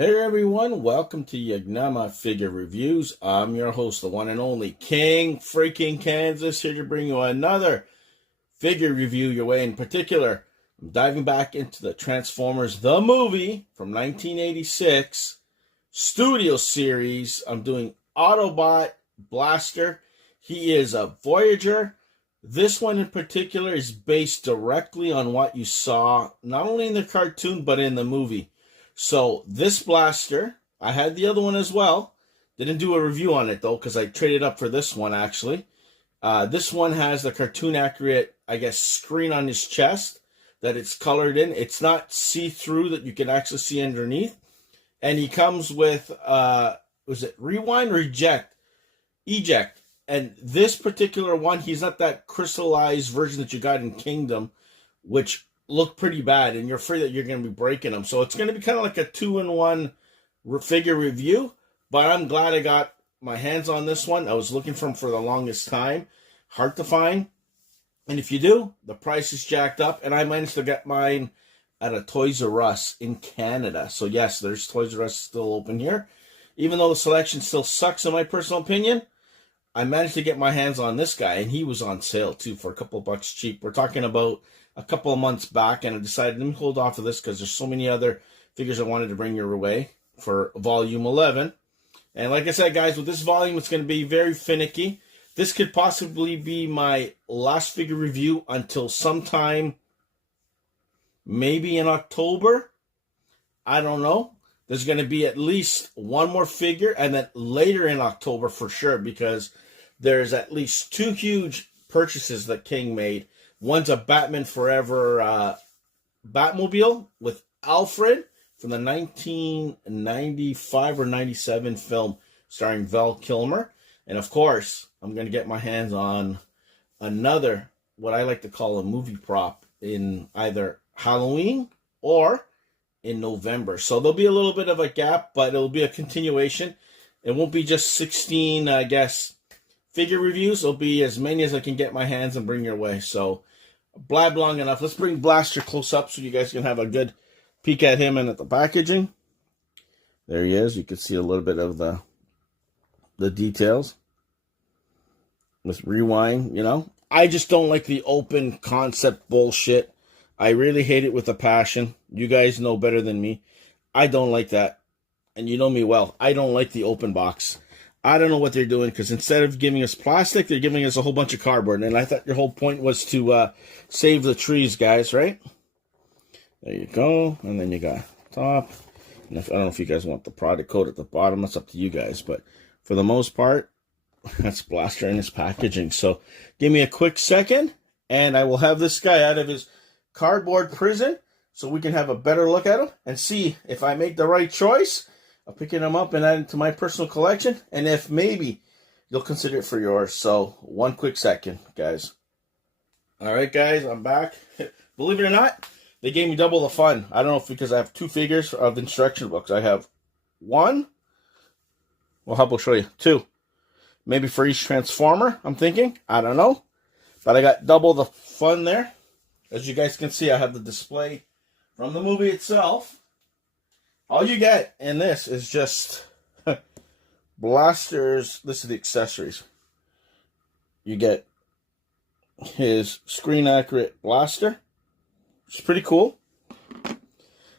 Hey everyone, welcome to Yagnama Figure Reviews. I'm your host, the one and only King freaking Kansas, here to bring you another figure review your way. In particular, I'm diving back into the Transformers the movie from 1986 studio series. I'm doing Autobot Blaster. He is a Voyager. This one in particular is based directly on what you saw, not only in the cartoon, but in the movie. So this blaster, I had the other one as well. Didn't do a review on it though, because I traded up for this one actually. This one has the cartoon accurate, I guess, screen on his chest that it's colored in. It's not see-through that you can actually see underneath. And he comes with, was it Rewind or Eject? Eject. And this particular one, he's not that crystallized version that you got in Kingdom, which look pretty bad, and you're afraid that you're going to be breaking them. So it's going to be kind of like a 2-in-1 figure review, but I'm glad I got my hands on this one. I was looking for them for the longest time. Hard to find. And if you do, the price is jacked up, and I managed to get mine at a Toys R Us in Canada. So yes, there's Toys R Us still open here. Even though the selection still sucks in my personal opinion, I managed to get my hands on this guy, and he was on sale too for a couple bucks cheap. We're talking about a couple of months back, and I decided, let me hold off of this because there's so many other figures I wanted to bring your way for volume 11. And like I said, guys, with this volume, it's going to be very finicky. This could possibly be my last figure review until sometime maybe in October. I don't know. There's going to be at least one more figure, and then later in October for sure, because there's at least 2 huge purchases that King made. One's a Batman Forever Batmobile with Alfred from the 1995 or 97 film starring Val Kilmer. And of course, I'm going to get my hands on another, what I like to call a movie prop, in either Halloween or in November. So there'll be a little bit of a gap, but it'll be a continuation. It won't be just 16, I guess, figure reviews. It'll be as many as I can get my hands and bring your way. So blab long enough. Let's bring Blaster close up so you guys can have a good peek at him and at the packaging. There he is. You can see a little bit of the details. Let's rewind, you know. I just don't like the open concept bullshit. I really hate it with a passion. You guys know better than me. I don't like that. And you know me well. I don't like the open box. I don't know what they're doing, because instead of giving us plastic, they're giving us a whole bunch of cardboard. And I thought your whole point was to save the trees, guys, right? There you go. And then you got top. And I don't know if you guys want the product code at the bottom. That's up to you guys. But for the most part, that's Blaster in his packaging. So give me a quick second, and I will have this guy out of his cardboard prison so we can have a better look at him and see if I make the right choice of picking him up and adding to my personal collection, and if maybe you'll consider it for yours. So one quick second, guys. All right, guys, I'm back. Believe it or not, they gave me double the fun. I don't know if because I have 2 figures of instruction books. I have 1. Well, how about show you 2? Maybe for each Transformer, I'm thinking. I don't know. But I got double the fun there. As you guys can see, I have the display from the movie itself. All you get in this is just Blasters. This is the accessories. You get his screen accurate blaster, which is pretty cool.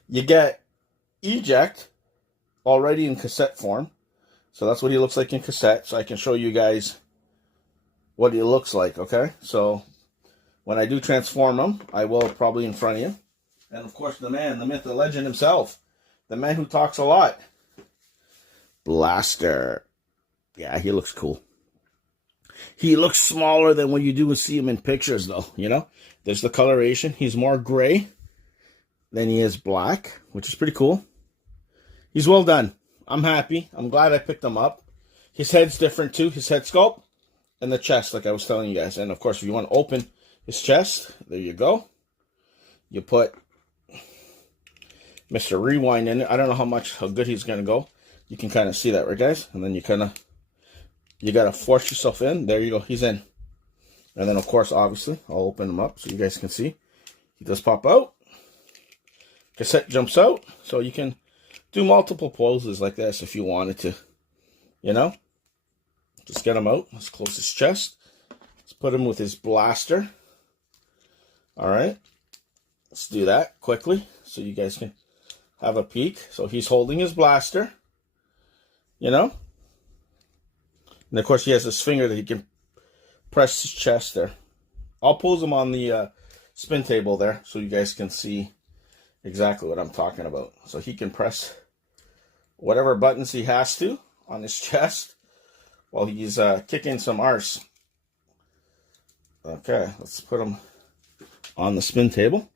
You get Eject already in cassette form. So that's what he looks like in cassette. So I can show you guys what he looks like, okay? So when I do transform him, I will probably in front of you. And of course, the man, the myth, the legend himself. The man who talks a lot. Blaster. Yeah, he looks cool. He looks smaller than when you do see him in pictures, though, you know? There's the coloration. He's more gray than he is black, which is pretty cool. He's well done. I'm happy. I'm glad I picked him up. His head's different, too. His head sculpt and the chest, like I was telling you guys. And, of course, if you want to open his chest, there you go. You put Mr. Rewind in it. I don't know how good he's going to go. You can kind of see that, right, guys? And then you got to force yourself in. There you go. He's in. And then, of course, obviously, I'll open him up so you guys can see. He does pop out. Cassette jumps out, so you can do multiple poses like this if you wanted to, you know. Just get him out. Let's close his chest. Let's put him with his blaster. All right. Let's do that quickly so you guys can have a peek. So he's holding his blaster, you know. And of course he has this finger that he can press his chest there. I'll pose him on the spin table there so you guys can see exactly what I'm talking about. So he can press whatever buttons he has to on his chest while he's kicking some arse. Okay, let's put him on the spin table.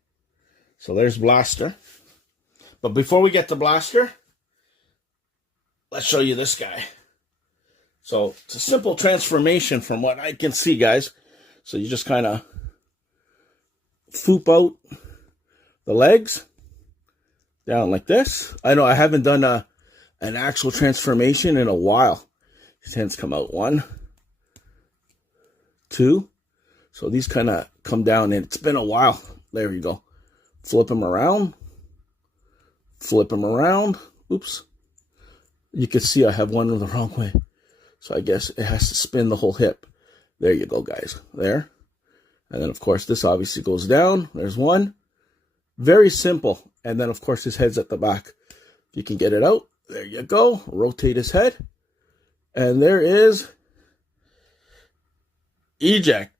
So there's Blaster. But before we get to Blaster, let's show you this guy. So it's a simple transformation from what I can see, guys. So you just kind of foop out the legs down like this. I know I haven't done an actual transformation in a while. His hands come out. 1, 2. So these kind of come down, and it's been a while. There you go. Flip them around. Flip them around. Oops. You can see I have one the wrong way. So I guess it has to spin the whole hip. There you go, guys. There. And then, of course, this obviously goes down. There's one. Very simple. And then, of course, his head's at the back. If you can get it out. There you go. Rotate his head. And there is Eject.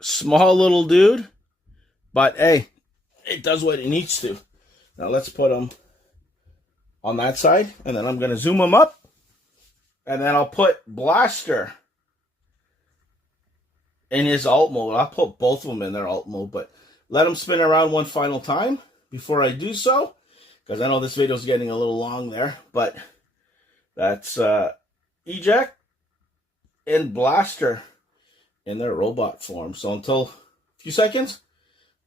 Small little dude. But, hey, it does what it needs to. Now, let's put him on that side. And then I'm going to zoom him up. And then I'll put Blaster in his alt mode. I'll put both of them in their alt mode. But let them spin around one final time before I do so. Because I know this video is getting a little long there. But that's Eject and Blaster in their robot form. So until a few seconds,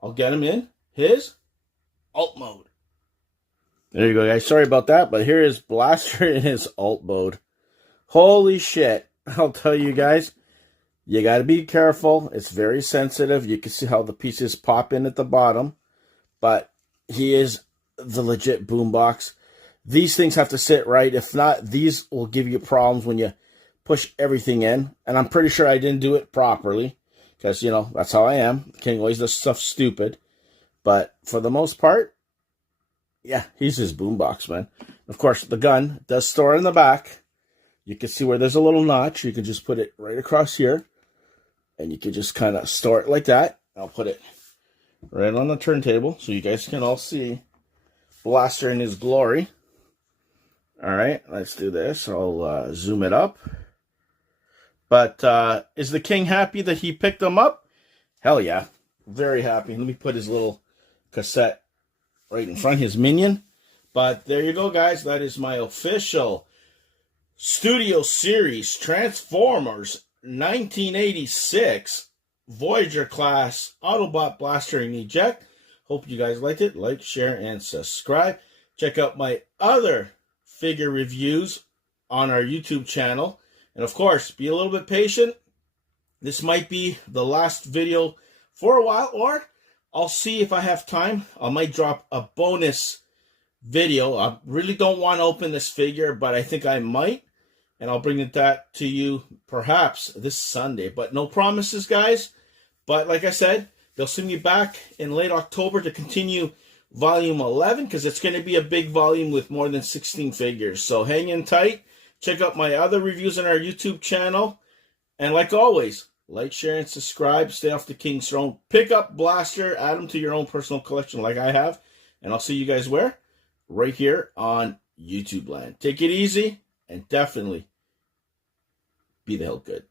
I'll get him in his alt mode. There you go, guys. Sorry about that, but here is Blaster in his alt mode. Holy shit. I'll tell you guys, you got to be careful. It's very sensitive. You can see how the pieces pop in at the bottom, but he is the legit boombox. These things have to sit right. If not, these will give you problems when you push everything in. And I'm pretty sure I didn't do it properly because, you know, that's how I am. King always does stuff stupid. But for the most part, yeah, he's his boombox, man. Of course, the gun does store in the back. You can see where there's a little notch. You can just put it right across here. And you can just kind of store it like that. I'll put it right on the turntable so you guys can all see Blaster in his glory. All right, let's do this. I'll zoom it up. But is the king happy that he picked him up? Hell yeah. Very happy. Let me put his little cassette right in front, his minion. But there you go, guys. That is my official Studio Series Transformers 1986 Voyager class Autobot Blaster and Eject. Hope you guys liked it. Like, share, and subscribe. Check out my other figure reviews on our YouTube channel. And of course, be a little bit patient. This might be the last video for a while, or I'll see if I have time. I might drop a bonus video. I really don't want to open this figure, but I think I might. And I'll bring that to you perhaps this Sunday. But no promises, guys. But like I said, they'll send me back in late October to continue volume 11, because it's going to be a big volume with more than 16 figures. So hang in tight. Check out my other reviews on our YouTube channel. And like always, like, share, and subscribe. Stay off the King's Throne. Pick up Blaster. Add them to your own personal collection like I have. And I'll see you guys where? Right here on YouTube land. Take it easy, and definitely be the hell good.